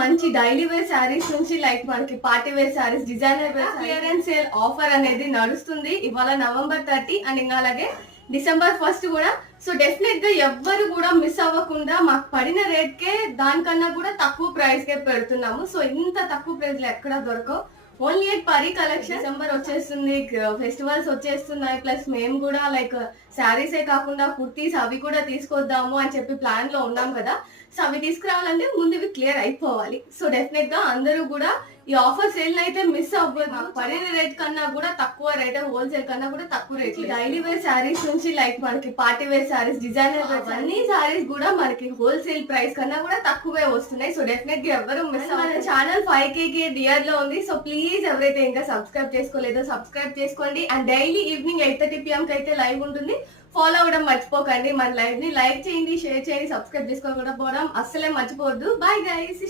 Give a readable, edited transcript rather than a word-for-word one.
మంచి daily wear saris నుంచి like మనకి party wear saris, designer wear clearance sale offer అనేది నడుస్తుంది ఇవాళ November 30 అండ్ ఇంకా అలాగే December 1 కూడా. సో డెఫినెట్ గా ఎవ్వరు కూడా మిస్ అవ్వకుండా మాకు పడిన రేట్ కే దానికన్నా కూడా తక్కువ ప్రైస్ కే పెడుతున్నాము. సో ఇంత తక్కువ ప్రైస్ లో ఎక్కడ దొరకవు. Only at Pari collection. December వచ్చేస్తుంది, ఫెస్టివల్స్ వచ్చేస్తున్నాయి, ప్లస్ మేము కూడా లైక్ శారీసే కాకుండా కుర్తీస్ అవి కూడా తీసుకొద్దాము అని చెప్పి ప్లాన్ లో ఉన్నాం కదా. సో అవి తీసుకురావాలంటే ముందు ఇవి క్లియర్ అయిపోవాలి. సో డెఫినెట్ గా అందరూ కూడా ఈ ఆఫర్ సేల్ అయితే మిస్ అవ్వదు. పడిన రేట్ కన్నా కూడా తక్కువ రేట్, హోల్సేల్ కన్నా కూడా తక్కువ రేట్. డైలీ వేర్ శారీస్ నుంచి లైక్ మనకి party wear saris, designer wear అన్ని శారీస్ కూడా మనకి హోల్సేల్ ప్రైస్ కన్నా కూడా తక్కువే వస్తున్నాయి. సో డెఫినెట్ గా ఎవరు మిస్ అవ్వదు. ఛానల్ 5K డియర్ లో ఉంది. సో ప్లీజ్ ఎవరైతే ఇంకా సబ్స్క్రైబ్ చేసుకోలేదో సబ్స్క్రైబ్ చేసుకోండి. అండ్ డైలీ ఈవినింగ్ 8:30 PM కి అయితే లైవ్ ఉంటుంది. ఫాలో అవ్వడం మర్చిపోకండి. మన లైవ్ ని లైక్ చేయండి, షేర్ చేయండి, సబ్స్క్రైబ్ చేసుకోవడం కూడా అస్సలే మర్చిపోవద్దు. Bye guys.